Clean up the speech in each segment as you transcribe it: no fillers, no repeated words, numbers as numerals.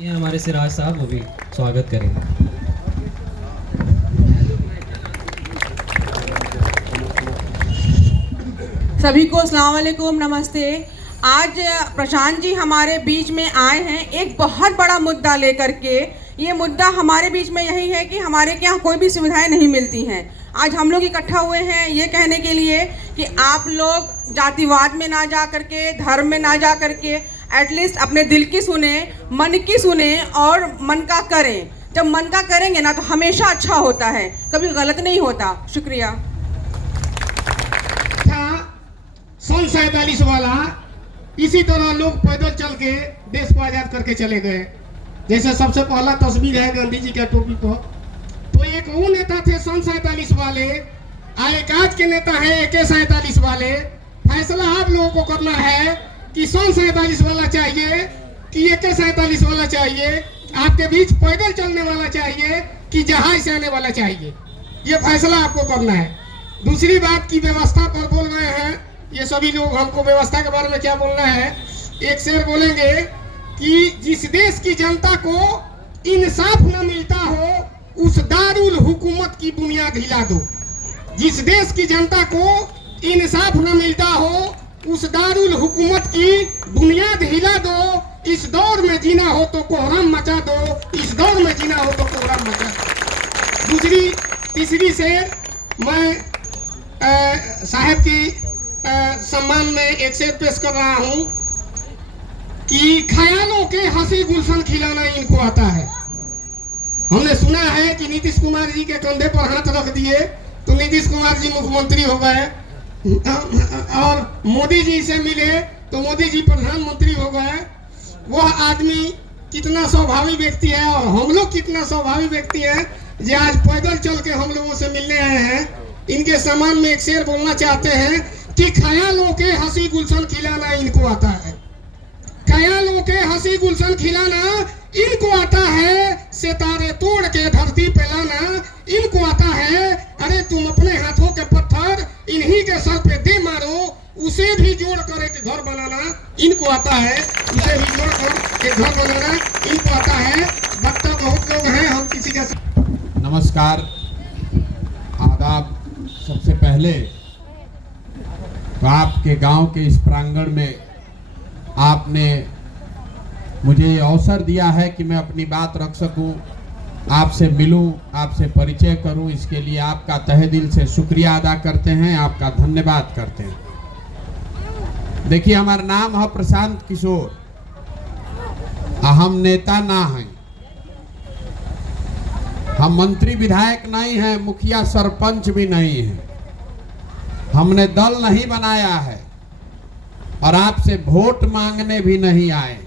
ये हमारे सिराज साहब, वो भी स्वागत करेंगे। सभी को अस्सलाम वालेकुम, नमस्ते। आज प्रशांत जी हमारे बीच में आए हैं एक बहुत बड़ा मुद्दा लेकर के। ये मुद्दा हमारे बीच में यही है कि हमारे के यहाँ कोई भी सुविधाएं नहीं मिलती हैं। आज हम लोग इकट्ठा हुए हैं ये कहने के लिए कि आप लोग जातिवाद में ना जा करके, धर्म में ना जा करके, एटलीस्ट अपने दिल की सुने, मन की सुने और मन का करें। जब मन का करेंगे ना तो हमेशा अच्छा होता है, कभी गलत नहीं होता। शुक्रिया। सन 47 वाला इसी तरह लोग पैदल चल के देश को आजाद करके चले गए। जैसे सबसे पहला तस्वीर है गांधी जी का टोपी पर, तो एक वो नेता थे सन 47 वाले, एक आज के नेता है AK 47 वाले। फैसला आप लोगों को करना है कि सन 47 वाला चाहिए कि AK 47 वाला चाहिए, आपके बीच पैदल चलने वाला चाहिए कि जहाज से आने वाला चाहिए। ये फैसला आपको करना है। दूसरी बात की व्यवस्था पर बोल रहे हैं ये सभी लोग, हमको व्यवस्था के बारे में क्या बोलना है। एक शेर बोलेंगे कि जिस देश की जनता को इंसाफ न मिलता हो उस दारुल हुकूमत की बुनियाद हिला दो। जिस देश की जनता को इंसाफ न मिलता हो उस दारुल हुकूमत की बुनियाद हिला दो। इस दौर में जीना हो तो कोहराम मचा दो, इस दौर में जीना हो तो कोहराम मचा दो। तीसरी शेर मैं साहब की सम्मान में एक शेर पेश कर रहा हूं कि ख्यालों के हंसी गुलशन खिलाना इनको आता है। हमने सुना है कि नीतीश कुमार जी के कंधे पर हाथ रख दिए तो नीतीश कुमार जी मुख्यमंत्री हो गए, और मोदी जी से मिले तो मोदी जी प्रधानमंत्री हो गए। वह आदमी कितना स्वाभाविक व्यक्ति है और हम लोग कितना स्वाभाविक व्यक्ति है जो आज पैदल चल के हम लोगों से मिलने आए हैं। इनके सम्मान में एक शेर बोलना चाहते हैं कि ख्यालों के हंसी गुलशन खिलाना इनको आता है। ख्यालों के हंसी गुलशन खिलाना इनको आता है। सितारे तोड़ के धरती पे लाना इनको आता है। अरे तुम अपने हाथों के पत्थर इन्हीं के सर पे दे मारो, उसे भी जोड़ कर एक घर बनाना इनको आता है। उसे भी जोड़ कर एक घर बनाना इनको आता है। वक्ता बहुत लोग हैं, हम किसी का नमस्कार, आदाब। सबसे पहले तो आपके गांव के इस प्रांगण में आपने मुझे अवसर दिया है कि मैं अपनी बात रख सकूं, आपसे मिलूं, आपसे परिचय करूं। इसके लिए आपका तहे दिल से शुक्रिया अदा करते हैं, आपका धन्यवाद करते हैं। देखिए, हमारा नाम है प्रशांत किशोर, हम नेता ना हैं, हम मंत्री विधायक नहीं हैं, मुखिया सरपंच भी नहीं हैं। हमने दल नहीं बनाया है और आपसे वोट मांगने भी नहीं आए।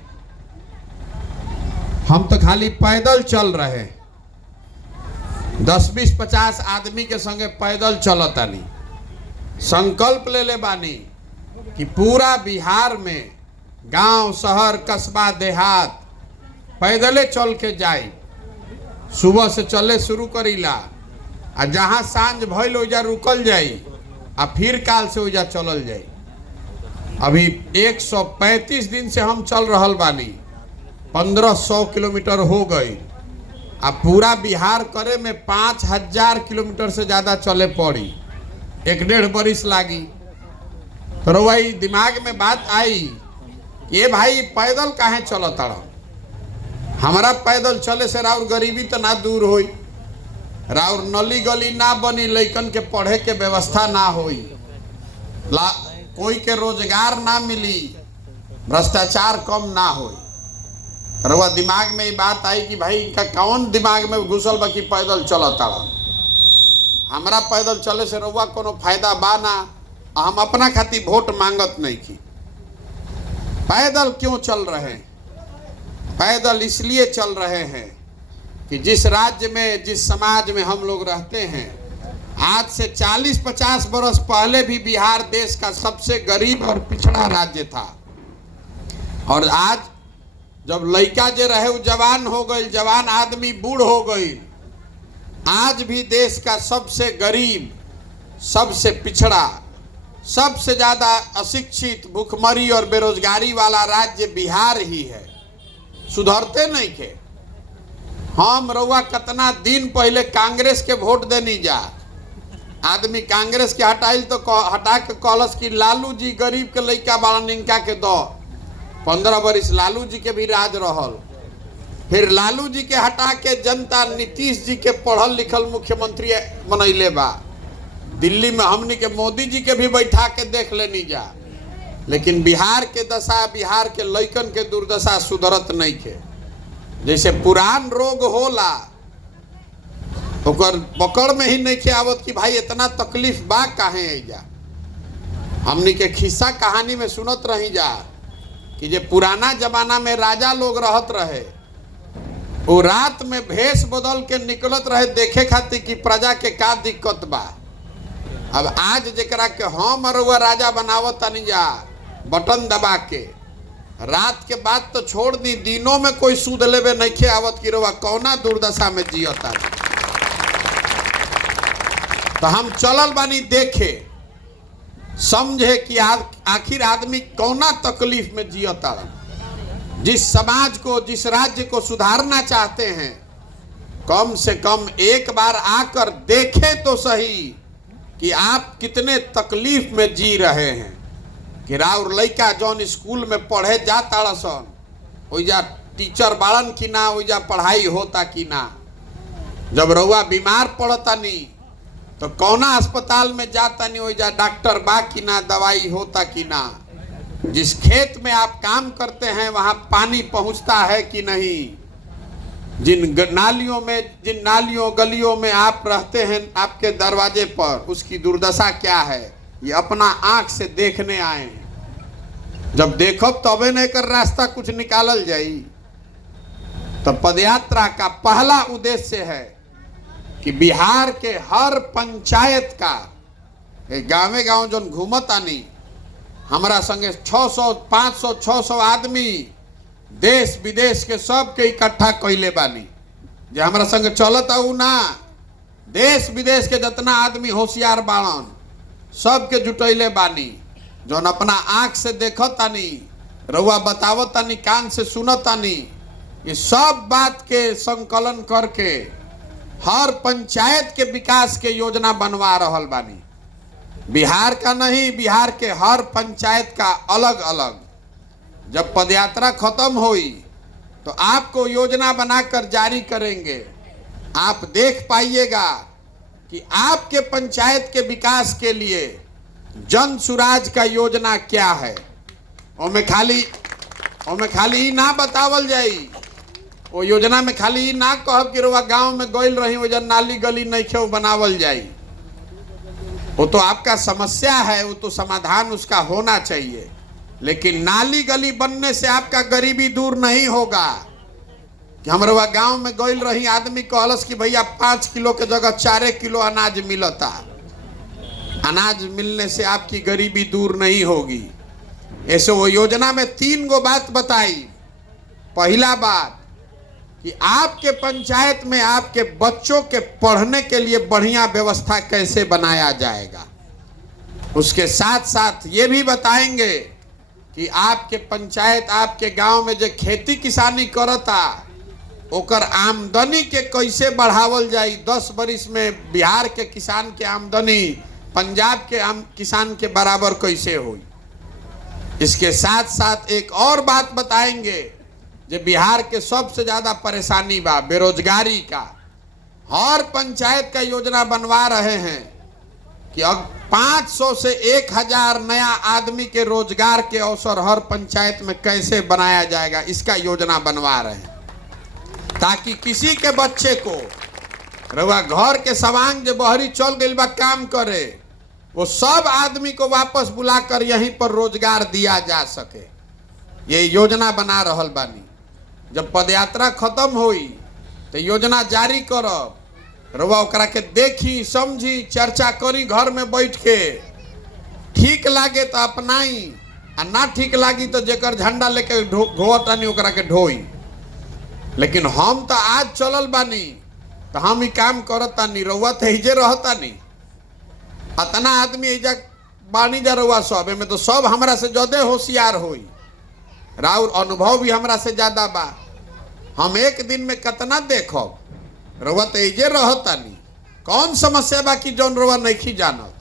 हम तो खाली पैदल चल रहे, 10, 20, 50 आदमी के संगे पैदल चलतानी। संकल्प ले ले बानी कि पूरा बिहार में गांव, शहर, कस्बा, देहात पैदले चल के जाई। सुबह से चले शुरू करीला, आ जहाँ सांझ भइल ओजा रुकल जाई, आ फिर काल से ओजा चलल जाई। अभी 135 दिन से हम चल रहल बानी, 1500 किलोमीटर हो गई। अब पूरा बिहार करे में 5000 किलोमीटर से ज़्यादा चले पड़ी, 1-1.5 बरिस लागी। तो वही दिमाग में बात आई कि ये भाई पैदल काहे चलत रहा। हमारा पैदल चले से राउर गरीबी तो ना दूर होई, राउर नली गली ना बनी, लइकन के पढ़े के व्यवस्था ना होई, कोई के रोजगार ना मिली, भ्रष्टाचार कम ना होई। रउआ दिमाग में ये बात आई कि भाई इनका कौन दिमाग में घुसल बा कि पैदल चलता। हमारा पैदल चले से रउआ कोनो फायदा बा ना, हम अपना खातिर वोट मांगत नहीं की। पैदल क्यों चल रहे हैं? पैदल इसलिए चल रहे हैं कि जिस राज्य में, जिस समाज में हम लोग रहते हैं, आज से 40-50 बरस पहले भी बिहार देश का सबसे गरीब और पिछड़ा राज्य था। और आज जब लड़का जे रहे वो जवान हो गई, जवान आदमी बूढ़ हो गई, आज भी देश का सबसे गरीब, सबसे पिछड़ा, सबसे ज़्यादा अशिक्षित, भूखमरी और बेरोजगारी वाला राज्य बिहार ही है। सुधरते नहीं थे। हम रउआ कितना दिन पहले कांग्रेस के वोट देनी जा, आदमी कांग्रेस के हटाइल तो हटा के कहलस कि लालू जी गरीब के लइका बाड़न इनका के दो। 15 बरिस लालू जी के भी राज रहल। फिर लालू जी के हटा के जनता नीतीश जी के पढ़ल लिखल मुख्यमंत्री बनैले बा। दिल्ली में हमनी के मोदी जी के भी बैठा के देख लेनी जा, लेकिन बिहार के दशा, बिहार के लइकन के दुर्दशा सुधरत नहीं के। जैसे पुरान रोग होला ओकर पकड़ में ही नहीं के आवत कि भाई इतना तकलीफ बा काहे जा। हमनी के खिस्सा कहानी में सुनत रही जा कि जे पुराना जमाना में राजा लोग रहत रहे, वो रात में भेष बदल के निकलत रहे देखे खातिर कि प्रजा के का दिक्कत बा। अब आज जेकरा के हम और वह राजा बनावत तनी जा बटन दबा के, रात के बाद तो छोड़ दी, दिनों में कोई सूद लेवे नहीं खे आवत कि रवा कौना दुर्दशा में जियता। तो हम चलल बानी देखे समझे कि आखिर आदमी कौना तकलीफ में जियता। जिस समाज को, जिस राज्य को सुधारना चाहते हैं, कम से कम एक बार आकर देखें तो सही कि आप कितने तकलीफ में जी रहे हैं। कि राउर लइका जौन स्कूल में पढ़े जाता सन, ओइजा टीचर बाड़न कि ना, ओइजा पढ़ाई होता कि ना। जब रउआ बीमार पड़तानी तो कौना अस्पताल में जातानी, ओइजा डॉक्टर बा कि ना, दवाई होता कि ना। जिस खेत में आप काम करते हैं वहां पानी पहुंचता है कि नहीं। जिन नालियों गलियों में आप रहते हैं, आपके दरवाजे पर, उसकी दुर्दशा क्या है, ये अपना आंख से देखने आए हैं। जब देखो तबे नहीं कर रास्ता कुछ निकालल जाई। तो पदयात्रा का पहला उद्देश्य है कि बिहार के हर पंचायत का, गाँवे गाँव जो घूमत आनी, हमारा संगे 600, 500, 600 आदमी देश विदेश के सब के इकट्ठा कैले बानी। जे हमारा संगे चलत आऊ ना, देश विदेश के जितना आदमी होशियार बाड़न सब के जुटैले बानी। जौन अपना आंख से देखत तानी, रउआ बतावत तानी, कान से सुनत तानी, ये सब बात के संकलन करके हर पंचायत के विकास के योजना बनवा रहल बानी। बिहार का नहीं, बिहार के हर पंचायत का अलग अलग। जब पदयात्रा खत्म हुई तो आपको योजना बनाकर जारी करेंगे। आप देख पाइएगा कि आपके पंचायत के विकास के लिए जन सुराज का योजना क्या है। ओमे खाली ही ना बतावल जाई, वो योजना में खाली ही ना कहब कि रउआ गांव में गइल रही वजह नाली गली नहीं खे बनावल जाई। वो तो आपका समस्या है, वो तो समाधान उसका होना चाहिए। लेकिन नाली गली बनने से आपका गरीबी दूर नहीं होगा। कि हमारे गांव में गइल रही, आदमी कहलस कि भैया 5 किलो के जगह 4 किलो अनाज मिलता। अनाज मिलने से आपकी गरीबी दूर नहीं होगी। ऐसे वो योजना में 3 गो बात बताई। पहला बात कि आपके पंचायत में आपके बच्चों के पढ़ने के लिए बढ़िया व्यवस्था कैसे बनाया जाएगा। उसके साथ साथ ये भी बताएंगे कि आपके पंचायत, आपके गांव में जो खेती किसानी करता, ओकर आमदनी के कैसे बढ़ावल जाए। 10 बरिस में बिहार के किसान के आमदनी पंजाब के किसान के बराबर कैसे हुई। इसके साथ साथ एक और बात बताएंगे, जो बिहार के सबसे ज्यादा परेशानी बा, बेरोजगारी का। हर पंचायत का योजना बनवा रहे हैं कि अब 500 से 1000 नया आदमी के रोजगार के अवसर हर पंचायत में कैसे बनाया जाएगा, इसका योजना बनवा रहे हैं। ताकि किसी के बच्चे को रवा घर के सवांग जो बहरी चल गई बा काम करे, वो सब आदमी को वापस बुलाकर यहीं पर रोजगार दिया जा सके। ये योजना बना रहल बानी। जब पदयात्रा खत्म हुई तो योजना जारी करब, रवा ओकरा के देखी, समझी, चर्चा करी घर में बैठ के। ठीक लागे तो अपनाई, आ ना ठीक लागी तो जेकर झंडा लेके ढोतानी ओकरा के ढोई। लेकिन हम तो आज चलल बानी तो हम ही काम करतानी, रउआ तो हिजे रहतानी। अतना आदमी एजा बानी जा रउआ सब में तो सब हमरा से ज्यादा होशियार होई। राउर अनुभव भी हमरा से ज्यादा बा। हम एक दिन में कितना देखब, रउआ तो एजे रहतानी, कौन समस्या बाकी जौन रउआ नहीं जानत,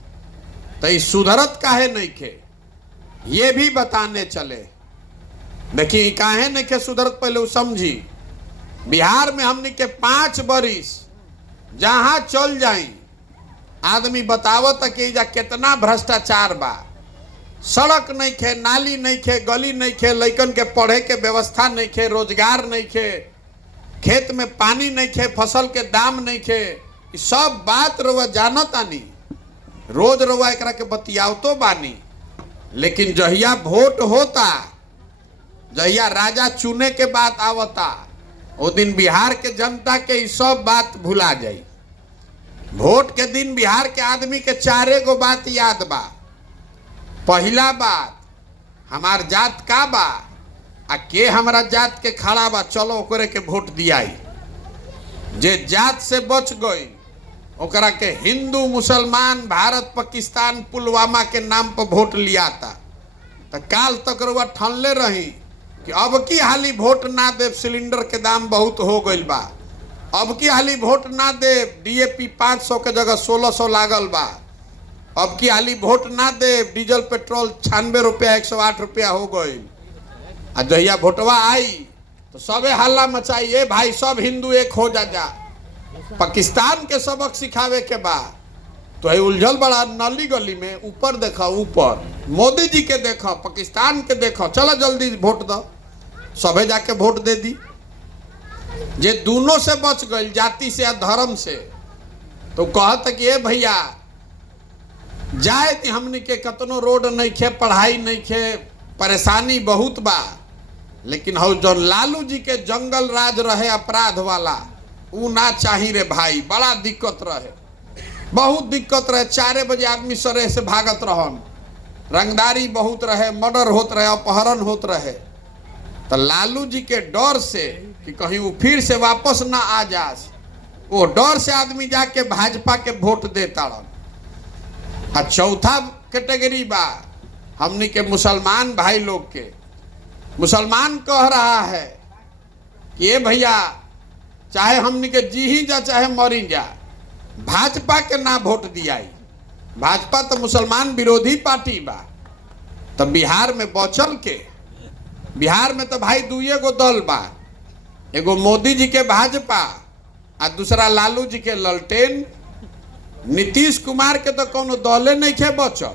तो ई सुधरत काहे नहीं खे ये भी बताने चले। देखिए काहे नहीं खे सुधरत पहले वो समझी। बिहार में हमने के 5 बरिस जहां चल जाई आदमी बतावत कि जा कितना भ्रष्टाचार बा, सड़क नहीं खे, नाली नहीं खे, गली नहीं खे, लइकन के पढ़े के व्यवस्था नहीं खे, रोजगार नहीं खे, खेत में पानी नहीं खे, फसल के दाम नहीं खे, ई सब बात रउआ जानतानी, रोज रउआ एकरा के बतियावतो बानी। लेकिन जहिया वोट होता, जहिया राजा चुने के बात आवता, वो दिन बिहार के जनता के ई सब बात भुला जाई। वोट के दिन बिहार के आदमी के 4 गो बात याद बा। पहला बात, हमार जात का बा आ के हमारा जात के खड़ा बा, चलो ओकरे के वोट दियाई। जे जात से बच गई ओकरा के हिंदू मुसलमान भारत पाकिस्तान पुलवामा के नाम पर वोट लिया था। तो काल तक रुआ ठनले रही कि अब की हाली वोट ना देव, सिलेंडर के दाम बहुत हो गई बा, अब की हाली वोट ना देव, डीएपी 500 के जगह 1600 लागल बा, अब की हाली वोट ना देव, डीजल पेट्रोल 96 रुपया 108 रुपया हो गई। आ जहिया वोटवा आई तो सबे हल्ला मचाइए, भाई सब हिंदू एक हो जा। पाकिस्तान के सबक सिखावे के बाद तो है उलझल बड़ा नली गली में, ऊपर देखा, ऊपर मोदी जी के देखा, पाकिस्तान के देखा, चलो जल्दी वोट दो, सबे जाके वोट दे दी। जे दोनों से बच गई, जाति से या धर्म से, तो कहत कि ए भैया जाए कि हमने के कतनो रोड नहीं खे, पढ़ाई नहीं खे, परेशानी बहुत बा, लेकिन हो जो लालू जी के जंगल राज रहे अपराध वाला, ऊ ना चाही रे भाई, बड़ा दिक्कत रहे, बहुत दिक्कत रहे। 4 बजे आदमी सरे से भागत रहन, रंगदारी बहुत रहे, मर्डर होत रहे, अपहरण होत रहे। तो लालू जी के डर से कि कहीं वो फिर से वापस ना आ जास, वो डर से आदमी जाके भाजपा के वोट देता रह। आ चौथा कैटेगरी बा हमनी के मुसलमान भाई लोग के। मुसलमान कह रहा है कि ये भैया चाहे हमनी के जी ही जा चाहे मरी जा, भाजपा के ना वोट दियाई, भाजपा तो मुसलमान विरोधी पार्टी बा। तो बिहार में बचल के, बिहार में तो भाई 2 गो दल बा, एगो मोदी जी के भाजपा आ दूसरा लालू जी के ललटेन। नीतीश कुमार के तो कोनो दले नहीं खे बचल,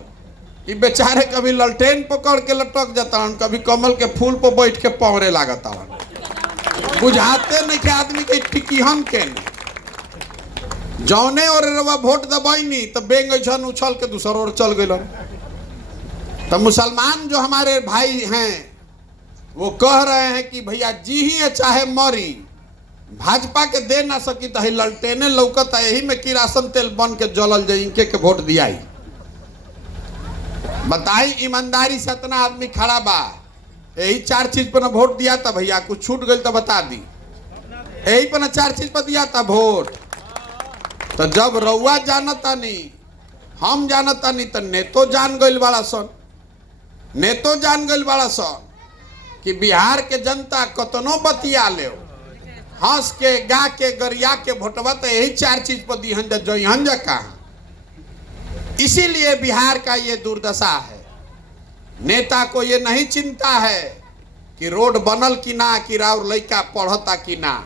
ये बेचारे कभी ललटेन पकड़ के लटक जाता, कभी कमल के फूल पर बैठ के पौरे लागता, बुझाते नहीं के आदमी के टिकिहन के नहीं। जौने और रवा वोट दबाई तो बेंग उछल के दूसर ओर चल गए। तो मुसलमान जो हमारे भाई हैं वो कह रहे हैं कि भैया जी ही चाहे मरी, भाजपा के दे ना सकी तो ललटेने लौकत, यही में किरासन तेल बन के जलल जाए, इनके के वोट दियाई। बताई ईमानदारी से इतना आदमी खड़ा बा, यही 4 चीज पर वोट दिया था भैया, कुछ छूट गई तो बता दी, यही पर 4 चीज पर दिया था वोट। तो जब रउआ जानता नहीं, हम जानता नहीं, तो नेतो जान गई बड़ा सन, नेतो जान गई बड़ा सन कि बिहार के जनता कतनो बतिया ले, हंस के गा के गरिया के वोटवा तो यही 4 चीज पर दिहन जा, जइहन जा कहाँ। इसीलिए बिहार का ये दुर्दशा है। नेता को ये नहीं चिंता है कि रोड बनल कि ना, कि राउर लइका पढ़ता कि ना।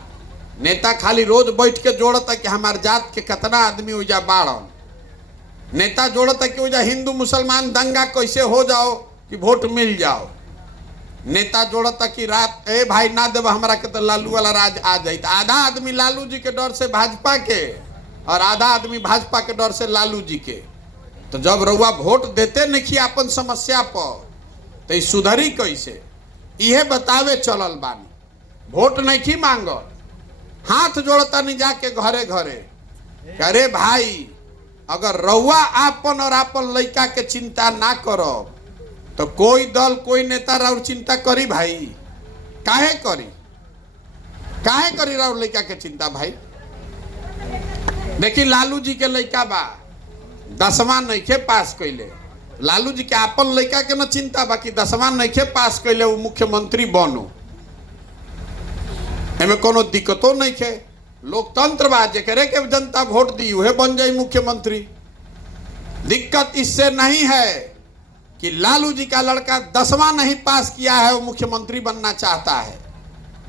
नेता खाली रोज बैठ के जोड़ता कि हमार जात के कितना आदमी उजा बाड़न। नेता जोड़ता कि उजा हिंदू मुसलमान दंगा कैसे हो जाओ कि वोट मिल जाओ। नेता जोड़ता कि रात ए भाई ना देव हमारा के तो लालू वाला राज आ जाए। आधा आदमी लालू जी के डर से भाजपा के और आधा आदमी भाजपा के डर से लालू जी के। तो जब रउआ वोट देते नहीं अपन समस्या पर, तो सुधरी कैसे, यह बतावे चलल बानी। वोट नहीं मांगल, हाथ जोड़ता नहीं जाके घरे घरे, अरे भाई अगर रउआ आपन और आपन लइका के चिंता ना करो तो कोई दल कोई नेता राउर चिंता करी भाई? काहे करी, काहे करी राउर लइका के चिंता भाई? देखी लालू जी के लइका बा 10वां नइखे पास कैले, लालू जी के आपन लइका के न चिंता बाकी 10वां नइखे पास कैले वो मुख्यमंत्री बनो। एमे कोनो दिक्कतों नहीं है। लोकतंत्र बा, जेकरे के जनता वोट दी वह बन जाई मुख्यमंत्री। दिक्कत इससे नहीं है कि लालू जी का लड़का 10वां नहीं पास किया है वो मुख्यमंत्री बनना चाहता है।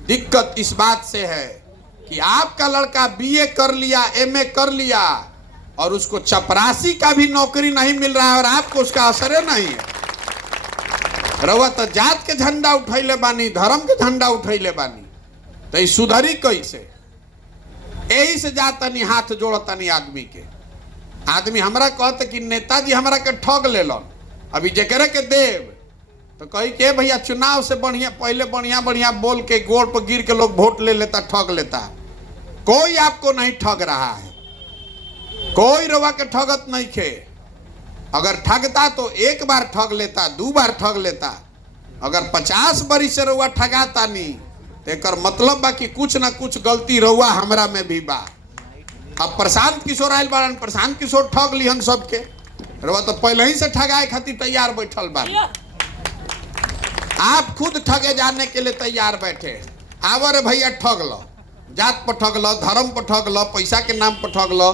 दिक्कत इस बात से है कि आपका लड़का बीए कर लिया, एमए कर लिया और उसको चपरासी का भी नौकरी नहीं मिल रहा है और आपको उसका असर नहीं है। रवा तो जात के झंडा उठैले बानी, धर्म के झंडा उठैले बानी, तो ई सुधरी कैसे? यही से जातनी हाथ जोड़तनी आदमी के। आदमी हमरा कहते कि नेताजी हमरा के ठग लेलन, अभी जेकरे के देव तो कही के भैया चुनाव से बढ़िया पहले बढ़िया बढ़िया बोल के गोड़ पर गिर के लोग वोट ले लेता, ठग लेता। कोई आपको नहीं ठग रहा है, कोई रवा के ठगत नहीं खे। अगर ठगता तो एक बार ठग लेता, 2 बार ठग लेता। अगर 50 बरिस से रवा ठगाता नहीं तो एक मतलब बा कि कुछ ना कुछ गलती रवा हमरा में भी बा। अब प्रशांत किशोर आयल बारन, प्रशांत किशोर ठग लिहन सबके, रवा तो पहले ही से ठगाए खातिर तैयार बैठल बा। आप खुद ठगे जाने के लिए तैयार बैठे। आवर भैया ठग लो, जात पर ठग लो, धर्म पर ठग लो, पैसा के नाम पर ठग लो।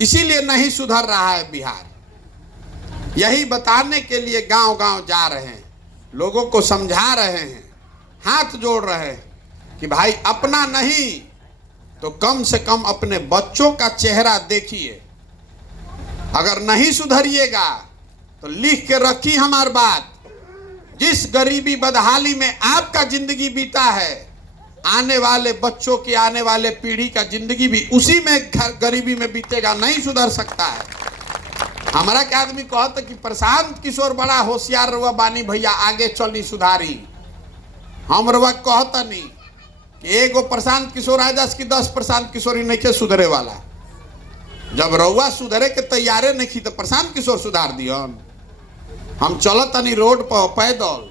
इसीलिए नहीं सुधर रहा है बिहार। यही बताने के लिए गांव गांव जा रहे हैं, लोगों को समझा रहे हैं, हाथ जोड़ रहे हैं कि भाई अपना नहीं तो कम से कम अपने बच्चों का चेहरा देखिए। अगर नहीं सुधरिएगा तो लिख के रखी हमारी बात, जिस गरीबी बदहाली में आपका जिंदगी बीता है, आने वाले बच्चों की, आने वाले पीढ़ी का जिंदगी भी उसी में गरीबी में बीतेगा, नहीं सुधर सकता है। हमारा क्या आदमी कहता कि प्रशांत किशोर बड़ा होशियार रवा बानी भैया, आगे चली सुधारी। हम रवा कहता नहीं कि एगो प्रशांत किशोर आ जास कि 10 प्रशांत किशोरी नहीं के सुधरे वाला। जब रउआ सुधरे के तैयारे नहीं की तो प्रशांत किशोर सुधार दियन। हम चलत नहीं रोड पर पैदल,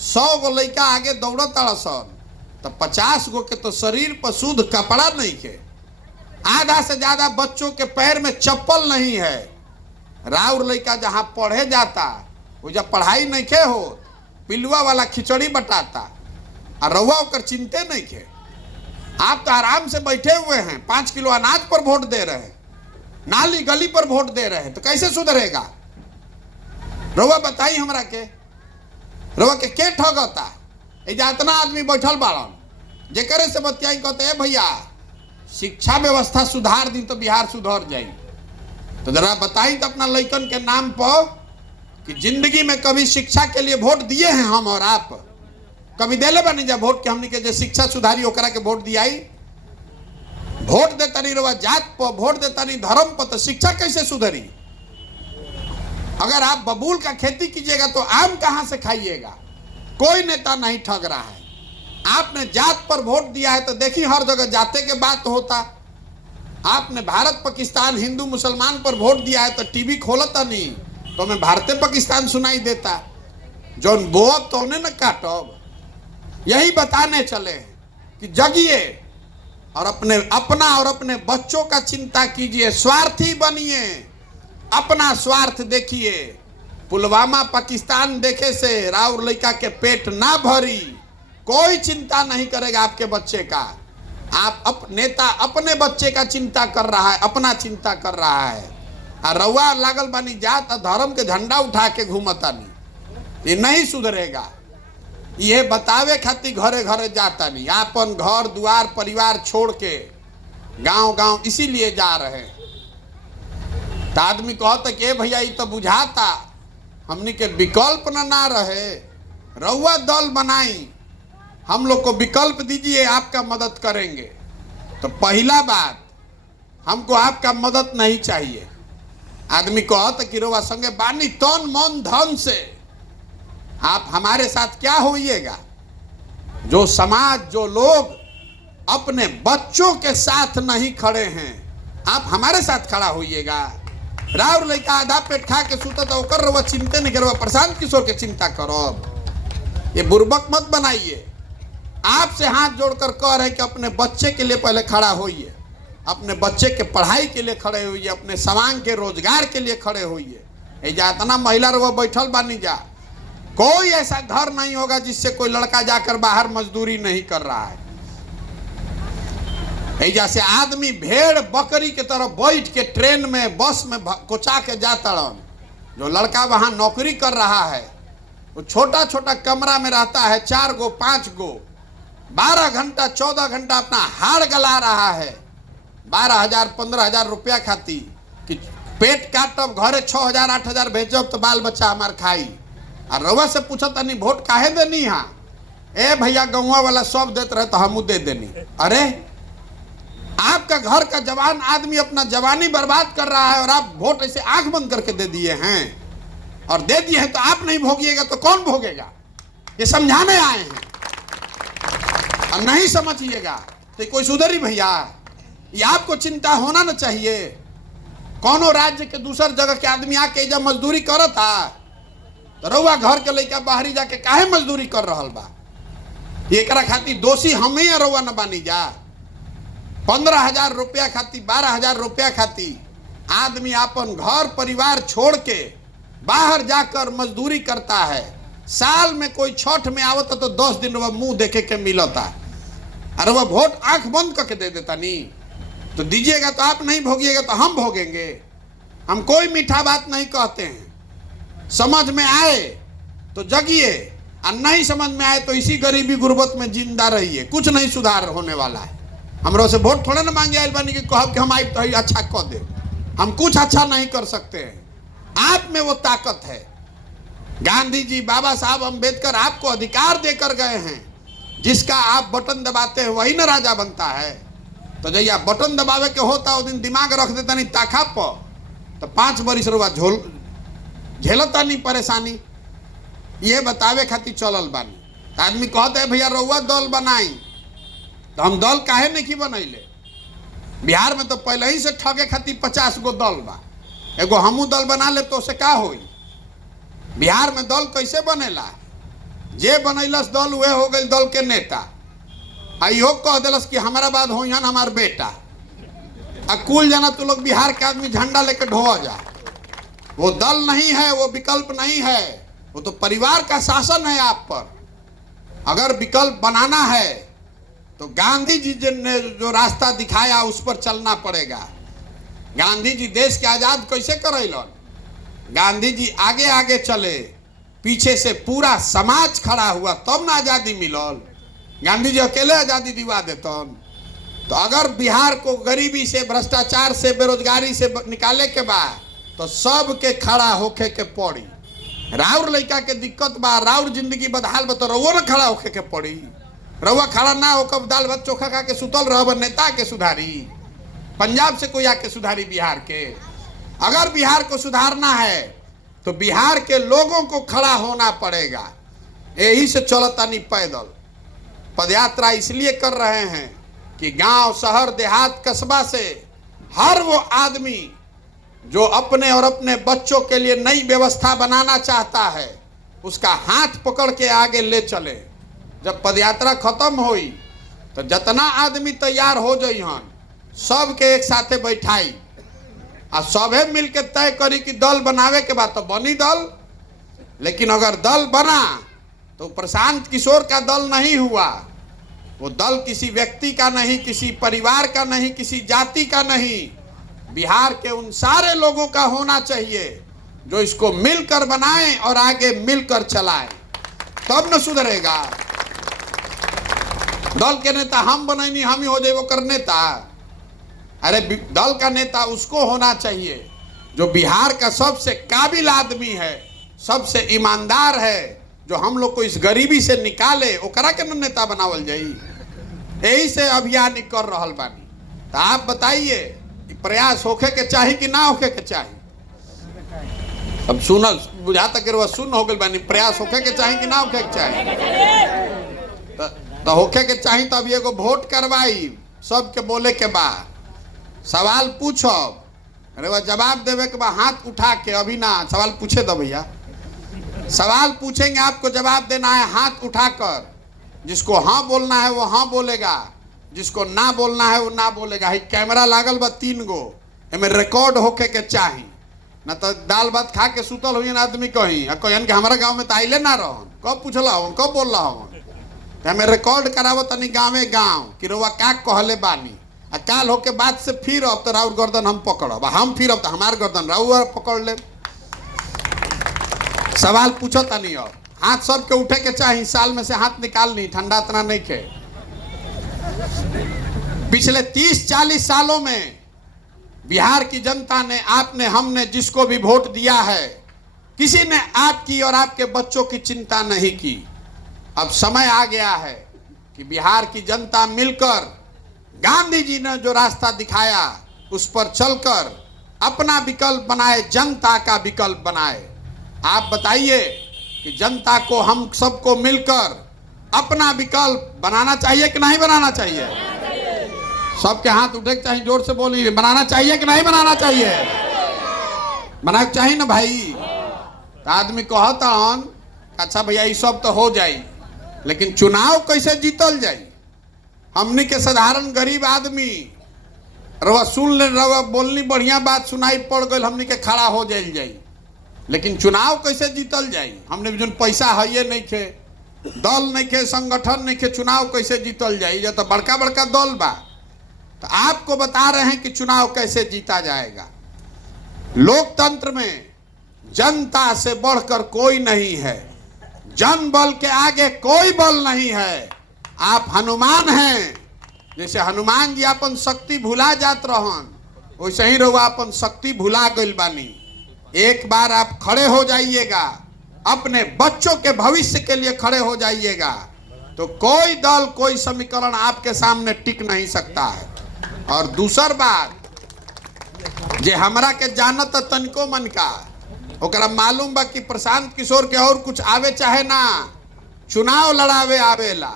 100 गो लड़का आगे दौड़त सन तो 50 गो के तो शरीर पर शुद्ध कपड़ा नहीं है। आधा से ज्यादा बच्चों के पैर में चप्पल नहीं है। राउर लड़का जहाँ पढ़े जाता वो जब पढ़ाई नहीं के हो, पिलुआ वाला खिचड़ी बटाता और रउआ ओकर चिंते नहीं के। आप तो आराम से बैठे हुए हैं, 5 किलो अनाज पर वोट दे रहे हैं, नाली गली पर वोट दे रहे हैं, तो कैसे सुधरेगा? रउआ बताई हमरा के, रउआ के ठगता? इतना आदमी बैठल बाड़न, जेकरे से बतियाई कहते हैं भैया शिक्षा व्यवस्था सुधार दी तो बिहार सुधर जाई। तो जरा बताई तो अपना लइकन के नाम पर कि जिंदगी में कभी शिक्षा के लिए वोट दिए हैं हम और आप? कभी देले बनी जा वोट के हमनी के जो शिक्षा सुधारी ओकरा के वोट दियाई? वोट देता नहीं रवा जात पर, वोट देता नहीं धर्म पर, तो शिक्षा कैसे सुधरी? अगर आप बबूल का खेती कीजिएगा तो आम कहां से खाइएगा? कोई नेता नहीं ठग रहा है। आपने जात पर वोट दिया है तो देखिए हर जगह जाते के बात होता। आपने भारत पाकिस्तान हिंदू मुसलमान पर वोट दिया है तो टीवी खोलता नहीं तो हमें भारतीय पाकिस्तान सुनाई देता। जो बोअब तो उन्हें न काटब। यही बताने चले कि जगिए और अपना और अपने बच्चों का चिंता कीजिए, स्वार्थी बनिए, अपना स्वार्थ देखिए। पुलवामा पाकिस्तान देखे से राउर लड़का के पेट ना भरी, कोई चिंता नहीं करेगा आपके बच्चे का। आप नेता अपने बच्चे का चिंता कर रहा है, अपना चिंता कर रहा है। और रउआ लागल बानी जात धर्म के झंडा उठा के घूमता नहीं, ये नहीं सुधरेगा। ये बतावे खातिर घरे घरे जाता नहीं, आपन घर द्वार परिवार छोड़ के गांव गांव इसीलिए जा रहे हैं। तो आदमी कहता कि भैया ये तो बुझाता हमनी के विकल्प ना रहे, रउआ दल बनाई, हम लोग को विकल्प दीजिए, आपका मदद करेंगे। तो पहला बात, हमको आपका मदद नहीं चाहिए। आदमी कहता कि रउआ संगे बानी तन मन धन से, आप हमारे साथ क्या होइएगा? जो समाज, जो लोग अपने बच्चों के साथ नहीं खड़े हैं, आप हमारे साथ खड़ा होइएगा। राउर लड़का आधा पेट खा के सुता तो ओकर रउआ चिंता नहीं करो, प्रशांत किशोर के चिंता करो। ये बुर्बक मत बनाइए। आपसे हाथ जोड़कर कह रहे हैं कि अपने बच्चे के लिए पहले खड़ा होइए, अपने बच्चे के पढ़ाई के लिए खड़े होइए, अपने समांग के रोजगार के लिए खड़े होइए। इतना महिला रउआ बैठल बानी जा, कोई ऐसा घर नहीं होगा जिससे कोई लड़का जाकर बाहर मजदूरी नहीं कर रहा है। ऐजा से आदमी भेड़ बकरी के तरह बैठ के ट्रेन में बस में कोचा के जाता रन। जो लड़का वहां नौकरी कर रहा है वो छोटा छोटा कमरा में रहता है, 4 गो 5 गो, 12 घंटा 14 घंटा अपना हाड़ गला रहा है 12,000 15,000 रुपया खाती कि पेट काटब घरे 6,000 8,000 भेजब तो बाल बच्चा हमार खाई। और रउआ से पूछत तनी वोट काहे देनी हा? ए भैया गौवा वाला सब देते रहे तो हमू दे देनी। अरे आपका घर का जवान आदमी अपना जवानी बर्बाद कर रहा है और आप वोट ऐसे आंख बंद करके दे दिए हैं, और दे दिए हैं तो आप नहीं भोगिएगा तो कौन भोगेगा? ये समझाने आए हैं और नहीं समझिएगा तो कोई सुधरी भैया? ये आपको चिंता होना ना चाहिए। कौनो राज्य के दूसर जगह के आदमी आके जब मजदूरी करता तो रउआ घर के लइका बाहरी जाके काहे मजदूरी कर रहल बा? एकरा खातिर दोषी हमें या रउआ न बानी जा? 15,000 रुपया खाती 12,000 रुपया खाती आदमी अपन घर परिवार छोड़ के बाहर जाकर मजदूरी करता है। साल में कोई छठ में आवता तो 10 दिन वह मुंह देखे के मिलता, अरे वह वोट आंख बंद करके दे देता। नहीं तो दीजिएगा तो आप नहीं भोगिएगा तो हम भोगेंगे। हम कोई मीठा बात नहीं कहते हैं। समझ में आए तो जगिए और नहीं समझ में आए तो इसी गरीबी गुर्बत में जिंदा रहिए। कुछ नहीं सुधार होने वाला है। हमरो से वोट थोड़े ना मांगे आइल बानी कि कहब कि हम आइब तो अच्छा कह दे। हम कुछ अच्छा नहीं कर सकते हैं। आप में वो ताकत है। गांधी जी बाबा साहब अम्बेडकर आपको अधिकार देकर गए हैं। जिसका आप बटन दबाते हैं वही ना राजा बनता है। तो जैया बटन दबावे के होता वो दिन दिमाग रख देता नहीं ताखा पर तो 5 बरिस रुआ झेलता नहीं परेशानी। ये बतावे खातिर चलल बानी। तो आदमी कहते है भैया रउआ दल बनाई, तो हम दल काहे नहीं बनैले? बिहार में तो पहले ही से ठगे खातिर 50 गो दल बा। एगो हमू दल बना ले तो से का होई? बिहार में दल कैसे बनेला? जे बनैलस दल वे हो गई दल के नेता। आइयो कह दिलस कि हमारा बाद हो हमार बेटा। कुल जाना तू लोग बिहार के आदमी झंडा लेके ढोआ जा। वो दल नहीं है, वो विकल्प नहीं है, वो तो परिवार का शासन है आप पर। अगर विकल्प बनाना है तो गांधी जी ने जो रास्ता दिखाया उस पर चलना पड़ेगा। गांधी जी देश के आजाद कैसे करैलन? गांधी जी आगे आगे चले, पीछे से पूरा समाज खड़ा हुआ तब ना आजादी मिलल। गांधी जी अकेले आजादी दिवा देतन। तो अगर बिहार को गरीबी से, भ्रष्टाचार से, बेरोजगारी से निकाले के बाद तो सब के खड़ा होके के पड़ी। राउर लड़का के दिक्कत बा, राउर जिंदगी बदहाल बा तो रउआ ना खड़ा होके के पड़ी। रउआ खड़ा ना होकर दाल भात चोखा खा के सुतल रह नेता के सुधारी? पंजाब से कोई आके सुधारी बिहार के? अगर बिहार को सुधारना है तो बिहार के लोगों को खड़ा होना पड़ेगा। यही से चलता नहीं पैदल। पदयात्रा इसलिए कर रहे हैं कि गांव, शहर, देहात, कस्बा से हर वो आदमी जो अपने और अपने बच्चों के लिए नई व्यवस्था बनाना चाहता है उसका हाथ पकड़ के आगे ले चले। जब पदयात्रा खत्म हुई तो जितना आदमी तैयार हो जाइहन सब के एक साथे बैठाई और सभे मिल के तय करी कि दल बनावे के बाद तो बनी दल। लेकिन अगर दल बना तो प्रशांत किशोर का दल नहीं हुआ। वो दल किसी व्यक्ति का नहीं, किसी परिवार का नहीं, किसी जाति का नहीं, बिहार के उन सारे लोगों का होना चाहिए जो इसको मिलकर बनाएं और आगे मिलकर चलाएं, तब न सुधरेगा। दल के नेता हम बनैनी हम ही हो जाए वो कर नेता? अरे दल का नेता उसको होना चाहिए जो बिहार का सबसे काबिल आदमी है, सबसे ईमानदार है, जो हम लोग को इस गरीबी से निकाले, ओकरा के न नेता बनावल जाई। यही से अभियान कर रहल बानी। तो आप बताइए प्रयास होखे के चाहिए कि ना होखे के चाहिए? अब सुनल बुझा तक सुन हो गई बानी। प्रयास होखे के चाहिए कि ना होखे के चाहिए? तो होखे के चाहिए तो अभी एगो वोट करवाई, सबके बोले के बाद सवाल पूछब, अरे वह जवाब देवे के बाद हाथ उठा के, अभी ना सवाल पूछे दो भैया। सवाल पूछेंगे, आपको जवाब देना है हाथ उठाकर। जिसको हाँ बोलना है वो हाँ बोलेगा, जिसको ना बोलना है वो ना बोलेगा। ही कैमरा लागल बा 3 गो, एमे रिकॉर्ड होके के चाहिए। ना तो दाल भात खा के सुतल हुई आदमी कहीं कहन कि हमारा गांव में तो आइले ना रहन, कब पूछला हूँ, कब बोल रहा हूँ। हमें रिकॉर्ड करावो तनी गाँवे गाँव कि रउआ का कहले बानी। काल होके बाद से फिर अब तो राउर गर्दन हम पकड़ब, हम फिर अब तो हमार गर्दन राउर पकड़ ले। सवाल पूछो तनी और हाथ सबके उठे के चाहिए, साल में से हाथ निकाल नहीं, ठंडा इतना नहीं खे। पिछले 30-40 सालों में बिहार की जनता ने, आपने, हमने जिसको भी वोट दिया है, किसी ने आपकी और आपके बच्चों की चिंता नहीं की। अब समय आ गया है कि बिहार की जनता मिलकर गांधी जी ने जो रास्ता दिखाया उस पर चलकर अपना विकल्प बनाए, जनता का विकल्प बनाए। आप बताइए कि जनता को हम सबको मिलकर अपना विकल्प बनाना चाहिए कि नहीं बनाना चाहिए? सबके हाथ उठे के चाहिए, जोर से बोलिए, बनाना चाहिए कि नहीं बनाना चाहिए? बनाना चाहिए ना भाई। तो आदमी कहता हन अच्छा भैया ये सब तो हो जाई, लेकिन चुनाव कैसे जीतल जाई? हमनी के साधारण गरीब आदमी रवा सुन ले, रवा बोलनी बढ़िया बात सुनाई पड़ गई, हमनी के खड़ा हो जाई, लेकिन चुनाव कैसे जीतल जाई? हमने जो पैसा है ये नहीं खे, दल नहीं खे, संगठन नहीं खे, चुनाव कैसे जीतल जाई? ये तो बड़का बड़का दल बा। तो आपको बता रहे हैं कि चुनाव कैसे जीता जाएगा। लोकतंत्र में जनता से बढ़कर कोई नहीं है, जन बल के आगे कोई बल नहीं है। आप हनुमान हैं, जैसे हनुमान जी अपन शक्ति भुला जात रहन, वैसे ही रहुआ अपन शक्ति भुला गइल बानी। एक बार आप खड़े हो जाइएगा, अपने बच्चों के भविष्य के लिए खड़े हो जाइएगा, तो कोई दल, कोई समीकरण आपके सामने टिक नहीं सकता है। और दूसर बात, जे हमरा के जानत तनिको मन का, ओकरा मालूम बा कि प्रशांत किशोर के और कुछ आवे चाहे ना, चुनाव लड़ावे आवेला।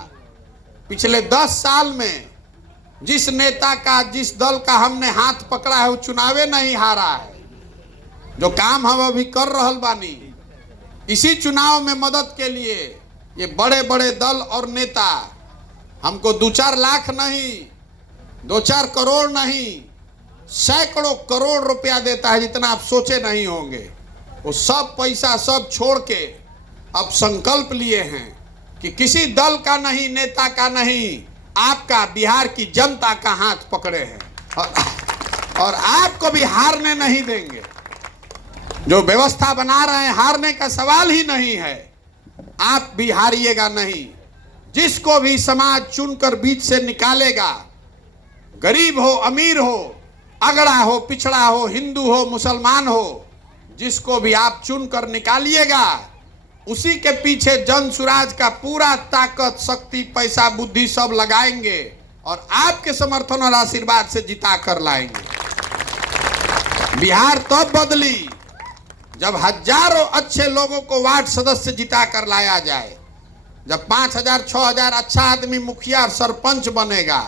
पिछले 10 साल में जिस नेता का, जिस दल का हमने हाथ पकड़ा है, वो चुनावे नहीं हारा है। जो काम हम अभी कर रहल बानी, इसी चुनाव में मदद के लिए ये बड़े बड़े दल और नेता हमको 2-4 लाख नहीं, 2-4 करोड़ नहीं, सैकड़ों करोड़ रुपया देता है, जितना आप सोचे नहीं होंगे। वो सब पैसा सब छोड़ के अब संकल्प लिए हैं कि किसी दल का नहीं, नेता का नहीं, आपका, बिहार की जनता का हाथ पकड़े हैं और आपको भी हारने नहीं देंगे। जो व्यवस्था बना रहे हैं, हारने का सवाल ही नहीं है। आप भी हारिएगा नहीं। जिसको भी समाज चुनकर बीच से निकालेगा, गरीब हो, अमीर हो, अगड़ा हो, पिछड़ा हो, हिंदू हो, मुसलमान हो, जिसको भी आप चुनकर निकालिएगा, उसी के पीछे जन सुराज का पूरा ताकत, शक्ति, पैसा, बुद्धि सब लगाएंगे और आपके समर्थन और आशीर्वाद से जिता कर लाएंगे। बिहार तब बदली जब हजारों अच्छे लोगों को वार्ड सदस्य जिता कर लाया जाए, जब 5000, 6000 अच्छा आदमी मुखिया और सरपंच बनेगा,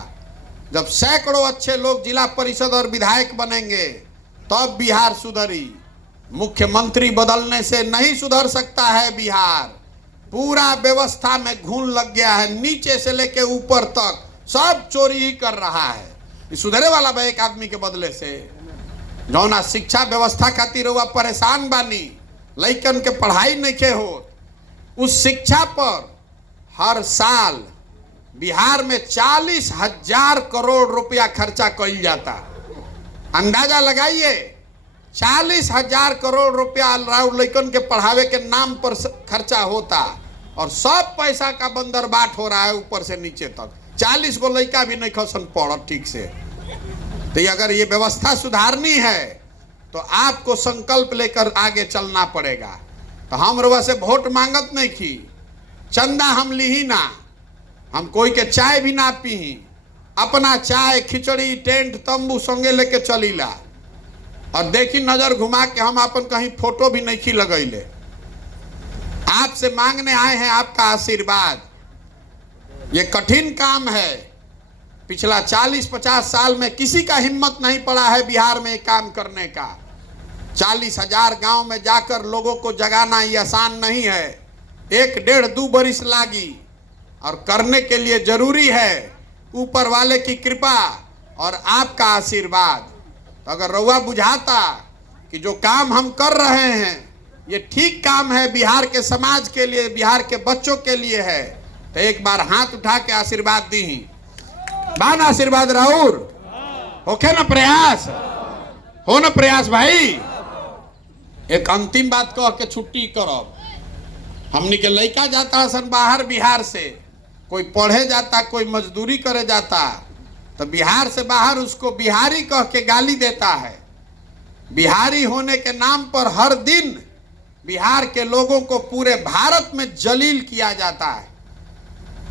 जब सैकड़ों अच्छे लोग जिला परिषद और विधायक बनेंगे, तब बिहार सुधरी। मुख्यमंत्री बदलने से नहीं सुधर सकता है बिहार। पूरा व्यवस्था में घून लग गया है, नीचे से लेके ऊपर तक सब चोरी ही कर रहा है। ये सुधरे वाला बा एक आदमी के बदले से? जौना शिक्षा व्यवस्था खातिर हुआ परेशान बानी, लइकन के पढ़ाई नहीं के हो, उस शिक्षा पर हर साल बिहार में 40,000 करोड़ रुपया खर्चा कइल जाता। अंदाजा लगाइए, 40,000 करोड़ रुपया लइकन के पढ़ावे के नाम पर खर्चा होता और सब पैसा का बंदरबाट हो रहा है ऊपर से नीचे तक। 40 गो लइका भी नहीं खसन पढ़ ठीक से। तो अगर ये व्यवस्था सुधारनी है तो आपको संकल्प लेकर आगे चलना पड़ेगा। तो हम रउआ से वोट मांगत नहीं की, चंदा हम ली ही ना, हम कोई के चाय भी ना पी, अपना चाय, खिचड़ी, टेंट, तंबू संगे लेके चलीला। और देखी नजर घुमा के हम अपन कहीं फोटो भी नहीं खी लगैले। आपसे मांगने आए हैं आपका आशीर्वाद। ये कठिन काम है, पिछला 40-50 साल में किसी का हिम्मत नहीं पड़ा है बिहार में काम करने का। 40,000 गांव में जाकर लोगों को जगाना ये आसान नहीं है। 1-1.5-2 बरिस लागी और करने के लिए जरूरी है ऊपर वाले की कृपा और आपका आशीर्वाद। तो अगर रउआ बुझाता कि जो काम हम कर रहे हैं ये ठीक काम है, बिहार के समाज के लिए, बिहार के बच्चों के लिए है, तो एक बार हाथ उठा के आशीर्वाद दी। बान आशीर्वाद राउर होखे ना प्रयास, हो ना प्रयास भाई। एक अंतिम बात कह के छुट्टी करब। हमनी के लड़का जाता सन बाहर बिहार से, कोई पढ़े जाता, कोई मजदूरी करे जाता, तो बिहार से बाहर उसको बिहारी कह के गाली देता है। बिहारी होने के नाम पर हर दिन बिहार के लोगों को पूरे भारत में जलील किया जाता है।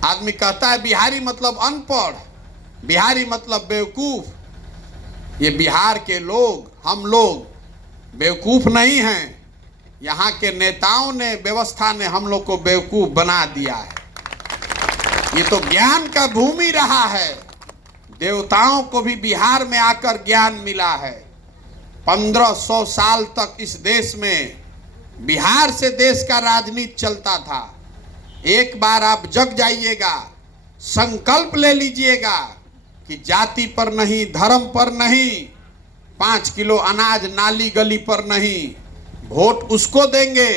आदमी कहता है बिहारी मतलब अनपढ़, बिहारी मतलब बेवकूफ। ये बिहार के लोग, हम लोग बेवकूफ नहीं हैं। यहाँ के नेताओं ने, व्यवस्था ने हम लोग को बेवकूफ बना दिया है। ये तो ज्ञान का भूमि रहा है। देवताओं को भी बिहार में आकर ज्ञान मिला है। 1500 साल तक इस देश में बिहार से देश का राजनीति चलता था। एक बार आप जग जाइएगा, संकल्प ले लीजिएगा कि जाति पर नहीं, धर्म पर नहीं, 5 किलो अनाज नाली गली पर नहीं, वोट उसको देंगे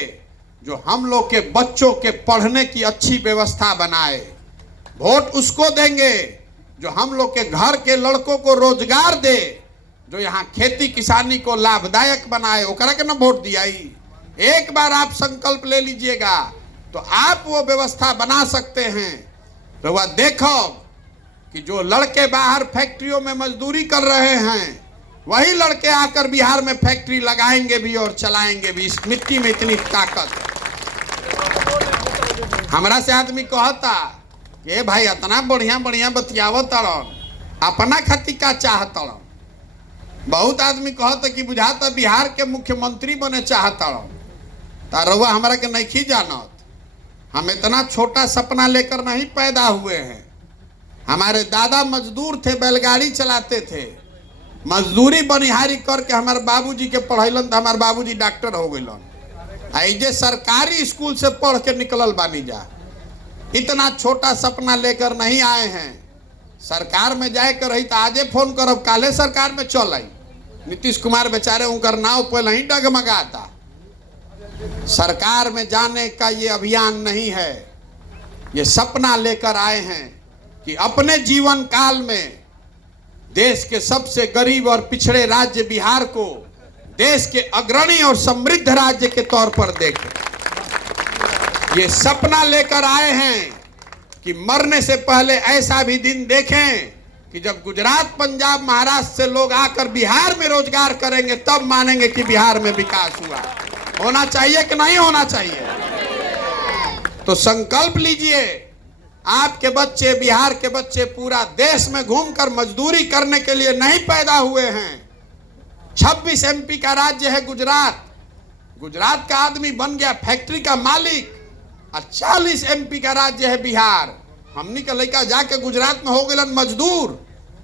जो हम लोग के बच्चों के पढ़ने की अच्छी व्यवस्था बनाए। वोट उसको देंगे जो हम लोग के घर के लड़कों को रोजगार दे, जो यहाँ खेती किसानी को लाभदायक बनाए। ओकरा के ना वोट दिया ही। एक बार आप संकल्प ले लीजिएगा तो आप वो व्यवस्था बना सकते हैं। तो वह देखो कि जो लड़के बाहर फैक्ट्रियों में मजदूरी कर रहे हैं, वही लड़के आकर बिहार में फैक्ट्री लगाएंगे भी और चलाएंगे भी। इस मिट्टी में इतनी ताकत है। हमरा से आदमी कहता कि भाई इतना बढ़िया बढ़िया बतियावत तड़न, अपना खातिर का चाहतड़न। बहुत आदमी कहता कि बुझाता बिहार के मुख्यमंत्री बने चाहतड़न। तारवा हमरा के नहीं जानत। हम इतना छोटा सपना लेकर नहीं पैदा हुए हैं। हमारे दादा मजदूर थे, बैलगाड़ी चलाते थे, मजदूरी बनिहारी करके हमारे बाबूजी के पढ़ैलन तो हमारे बाबूजी डॉक्टर हो गइलन। ऐजे सरकारी स्कूल से पढ़ के निकलल बानी जा। इतना छोटा सपना लेकर नहीं आए हैं। सरकार में जाए कर रही तो आजे फोन करब, काले सरकार में चल आई। नीतीश कुमार बेचारे उनकर नाव पहले ही डगमगाता। सरकार में जाने का ये अभियान नहीं है। ये सपना लेकर आए हैं कि अपने जीवन काल में देश के सबसे गरीब और पिछड़े राज्य बिहार को देश के अग्रणी और समृद्ध राज्य के तौर पर देखें। ये सपना लेकर आए हैं कि मरने से पहले ऐसा भी दिन देखें कि जब गुजरात, पंजाब, महाराष्ट्र से लोग आकर बिहार में रोजगार करेंगे, तब मानेंगे कि बिहार में विकास हुआ। होना चाहिए कि नहीं होना चाहिए? तो संकल्प लीजिए। आपके बच्चे, बिहार के बच्चे पूरा देश में घूमकर मजदूरी करने के लिए नहीं पैदा हुए हैं। 26 MP का राज्य है गुजरात। गुजरात का आदमी बन गया फैक्ट्री का मालिक। और 40 MP का राज्य है बिहार। हमनी के लड़का जाके गुजरात में हो गए मजदूर,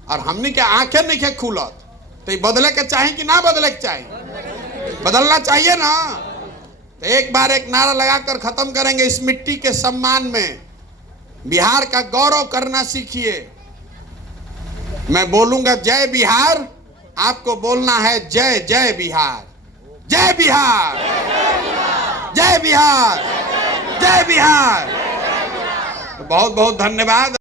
और हमनी के आंखें नहीं खुलत। तो ये बदले के चाहिए कि ना बदले के चाहिए? बदलना चाहिए ना। तो एक बार एक नारा लगाकर खत्म करेंगे। इस मिट्टी के सम्मान में बिहार का गौरव करना सीखिए। मैं बोलूंगा जय बिहार, आपको बोलना है जय जय बिहार। जय बिहार, जय बिहार, जय बिहार। तो बहुत बहुत धन्यवाद।